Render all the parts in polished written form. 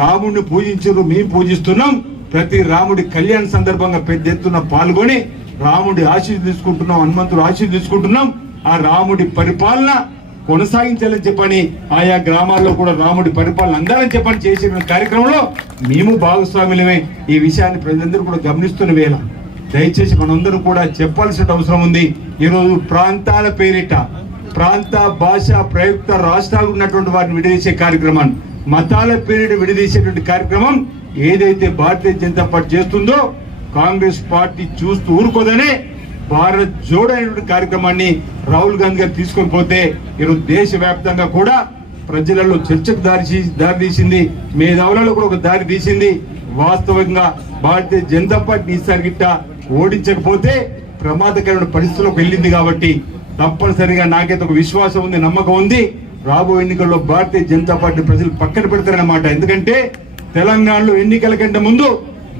రాముడిని పూజించారు, మేము పూజిస్తున్నాం. ప్రతి రాముడి కళ్యాణ సందర్భంగా పెద్ద ఎత్తున పాల్గొని రాముడి ఆశీస్సు తీసుకుంటున్నాం, హనుమంతుడు ఆశీస్సు తీసుకుంటున్నాం. ఆ రాముడి పరిపాలన కొనసాగించాలని చెప్పని ఆయా గ్రామాల్లో కూడా రాముడి పరిపాలన అందాలని చెప్పని చేసిన కార్యక్రమంలో మేము భాగస్వాములమే. ఈ విషయాన్ని ప్రజలందరూ కూడా గమనిస్తున్న వేళ దయచేసి మనందరూ కూడా చెప్పాల్సిన అవసరం ఉంది. ఈరోజు ప్రాంతాల పేరిట ప్రాంత భాష ప్రయుక్త రాష్ట్రాలు ఉన్నటువంటి వారిని విడదీసే కార్యక్రమాన్ని, మతాల పేరిట విడదీసేటువంటి కార్యక్రమం ఏదైతే భారతీయ జనతా పార్టీ చేస్తుందో కాంగ్రెస్ పార్టీ చూస్తూ ఊరుకోదనే భారత్ జోడో అనేటువంటి కార్యక్రమాన్ని రాహుల్ గాంధీ గారు తీసుకొని పోతే ఈరోజు దేశవ్యాప్తంగా కూడా ప్రజలలో చర్చకు దారి తీసింది, మేధావులలో కూడా ఒక దారి తీసింది. వాస్తవంగా భారతీయ జనతా పార్టీ ఈసారి గిట్ట ఓడించకపోతే ప్రమాదకరమైన పరిస్థితులకు వెళ్ళింది. కాబట్టి తప్పనిసరిగా నాకైతే ఒక విశ్వాసం ఉంది, నమ్మకం ఉంది, రాబోయే ఎన్నికల్లో భారతీయ జనతా పార్టీ ప్రజలు పక్కన పెడతారన్నమాట. ఎందుకంటే తెలంగాణలో ఎన్నికల కంటే ముందు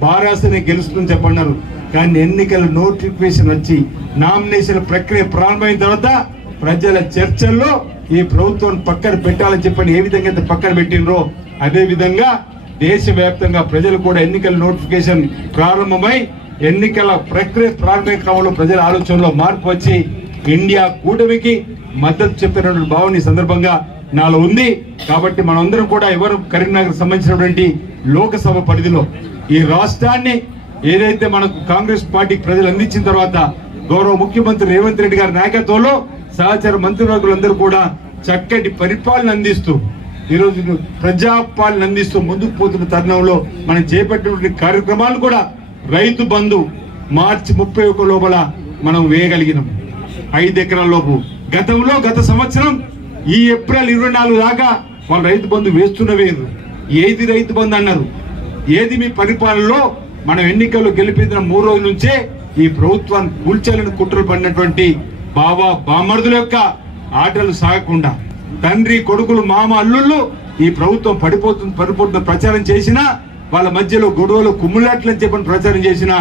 బారాసనే గెలుస్తుందని చెప్పన్నారు. కానీ ఎన్నికల నోటిఫికేషన్ వచ్చి నామినేషన్ ప్రక్రియ ప్రారంభమైన తర్వాత ప్రజల చర్చల్లో ఈ ప్రభుత్వం పక్కన పెట్టాలని చెప్పని ఏ విధంగా అయితే పక్కన పెట్టినరో అదే విధంగా దేశవ్యాప్తంగా ప్రజలు కూడా ఎన్నికల నోటిఫికేషన్ ప్రారంభమై ఎన్నికల ప్రక్రియ ప్రారంభమైన క్రమంలో ప్రజల ఆలోచనలో మార్పు వచ్చి ఇండియా కూటమికి మద్దతు చెప్తున్నటువంటి భావన ఈ సందర్భంగా నాలో ఉంది. కాబట్టి మనందరం కూడా ఎవరు కరీంనగర్ సంబంధించినటువంటి లోకసభ పరిధిలో ఈ రాష్ట్రాన్ని ఏదైతే మనకు కాంగ్రెస్ పార్టీకి ప్రజలు అందించిన తర్వాత గౌరవ ముఖ్యమంత్రి రేవంత్ రెడ్డి గారి నాయకత్వంలో సహచర మంత్రివర్గులందరూ కూడా చక్కటి పరిపాలన అందిస్తూ ఈరోజు ప్రజాపాలన అందిస్తూ ముందుకు పోతున్న తరుణంలో మనం చేపట్టినటువంటి కార్యక్రమాలు కూడా రైతు బంధు మార్చి 31 లోపల మనం వేయగలిగినాం 5 ఎకరాల లోపు. గత సంవత్సరం ఈ ఏప్రిల్ 24 దాకా వాళ్ళు రైతు బంధు వేస్తున్నవేరు. ఏది రైతు బంధు అన్నారు? ఏది మీ పరిపాలనలో మనం ఎన్నికల్లో గెలిపించిన 3 రోజుల నుంచే ఈ ప్రభుత్వాన్ని కూల్చాలని కుట్రలు పడినటువంటి బామర్దుల యొక్క ఆటలు సాగకుండా తండ్రి కొడుకులు మామ అల్లుళ్ళు ఈ ప్రభుత్వం పడిపోతుంది ప్రచారం చేసినా వాళ్ళ మధ్యలో గొడవలు కుమ్ములాట్లని చెప్పని ప్రచారం చేసిన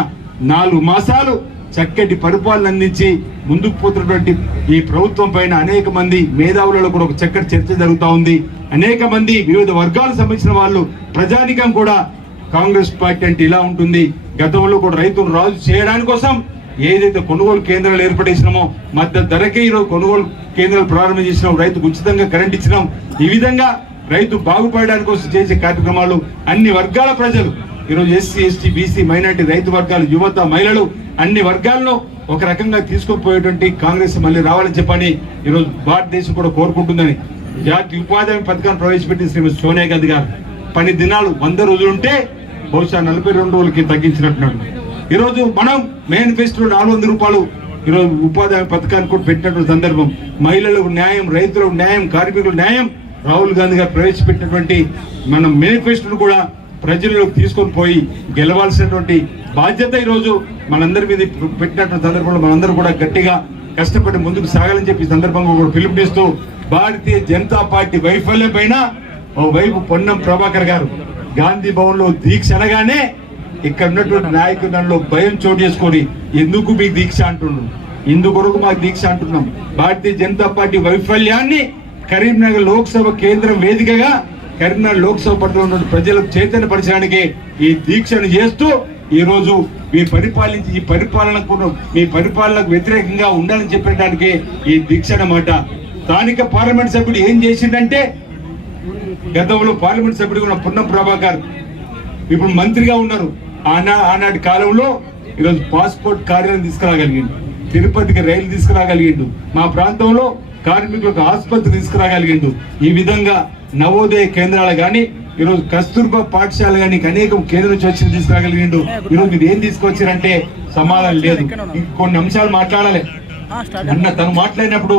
4 మాసాలు చక్కటి పరిపాలన అందించి ముందుకు పోతున్నటువంటి ఈ ప్రభుత్వం పైన అనేక మంది మేధావులలో కూడా ఒక చక్కటి చర్చ జరుగుతూ ఉంది. అనేక మంది వివిధ వర్గాలకు సంబంధించిన వాళ్ళు ప్రజానికం కూడా కాంగ్రెస్ పార్టీ అంటే ఇలా ఉంటుంది, గతంలో కూడా రైతులు రాజు చేయడానికి కోసం ఏదైతే కొనుగోలు కేంద్రాలు ఏర్పడేసినామో మధ్య ధరకే ఈరోజు కొనుగోలు కేంద్రాలు ప్రారంభం చేసినాం, రైతుకు ఉచితంగా కరెంట్ ఇచ్చినాం. ఈ విధంగా రైతు బాగుపడడానికి కోసం చేసే కార్యక్రమాలు అన్ని వర్గాల ప్రజలు ఈరోజు ఎస్సీ ఎస్టీ బీసీ మైనార్టీ రైతు వర్గాలు యువత మహిళలు అన్ని వర్గాల్లో ఒక రకంగా తీసుకుపోయేటువంటి కాంగ్రెస్ మళ్ళీ రావాలని చెప్పని ఈరోజు భారతదేశం కూడా కోరుకుంటుందని జాతీయ ఉపాధి హామీ పథకాన్ని ప్రవేశపెట్టిన శ్రీమతి సోనియా గాంధీ గారు 10 దినాలు 100 రోజులుంటే బహుశా 42 రోజులకి తగ్గించినట్టున్నాడు. ఈరోజు మనం మేనిఫెస్టోలో 400 రూపాయలు ఈరోజు ఉపాధి హామీ పథకాన్ని కూడా పెట్టినటువంటి సందర్భం. మహిళలకు న్యాయం, రైతులకు న్యాయం, కార్మికులకు న్యాయం రాహుల్ గాంధీ గారు ప్రవేశపెట్టినటువంటి మన మేనిఫెస్టోను కూడా ప్రజల్లోకి తీసుకొని పోయి గెలవాల్సినటువంటి బాధ్యత ఈరోజు మనందరి మీద పెట్టినటువంటి సందర్భంలో మనందరూ కూడా గట్టిగా కష్టపడి ముందుకు సాగాలని చెప్పి సందర్భంగా కూడా పిలుపునిస్తూ భారతీయ జనతా పార్టీ వైఫల్యం పైన ఓవైపు పొన్నం ప్రభాకర్ గారు గాంధీ భవన్ లో దీక్ష అనగానే ఇక్కడ ఉన్నటువంటి నాయకులలో భయం చోటు చేసుకొని ఎందుకు మీకు దీక్ష అంటున్నాం, ఇందుకొరకు మాకు దీక్ష అంటున్నాం. భారతీయ జనతా పార్టీ వైఫల్యాన్ని కరీంనగర్ లోక్సభ కేంద్రం వేదికగా కరీంనగర్ లోక్సభ పరిధిలో ఉన్న ప్రజలకు చైతన్యపరచడానికి ఈ దీక్షను చేస్తూ ఈ రోజు మీ పరిపాలనకు వ్యతిరేకంగా ఉండాలని చెప్పడానికి ఈ దీక్ష అన్నమాట. స్థానిక పార్లమెంట్ సభ్యుడు ఏం చేసిందంటే గతంలో పార్లమెంట్ సభ్యుడు ఉన్న పొన్నం ప్రభాకర్ ఇప్పుడు మంత్రిగా ఉన్నారు. ఆనాటి కాలంలో ఈరోజు పాస్పోర్ట్ కార్యాలయం తీసుకురాగలిగిండు, తిరుపతికి రైలు తీసుకురాగలిగిండు, మా ప్రాంతంలో కార్మికులకు ఆసుపత్రి తీసుకురాగలిగిండు. ఈ విధంగా నవోదయ కేంద్రాలు కానీ ఈరోజు కస్తూర్బా పాఠశాల కానీ అనేక కేంద్రం నుంచి వచ్చి తీసుకురాగలిగిండు. ఈరోజు మీరు ఏం తీసుకొచ్చారంటే సమాధానం లేదు. కొన్ని అంశాలు మాట్లాడాలి అన్న తను మాట్లాడినప్పుడు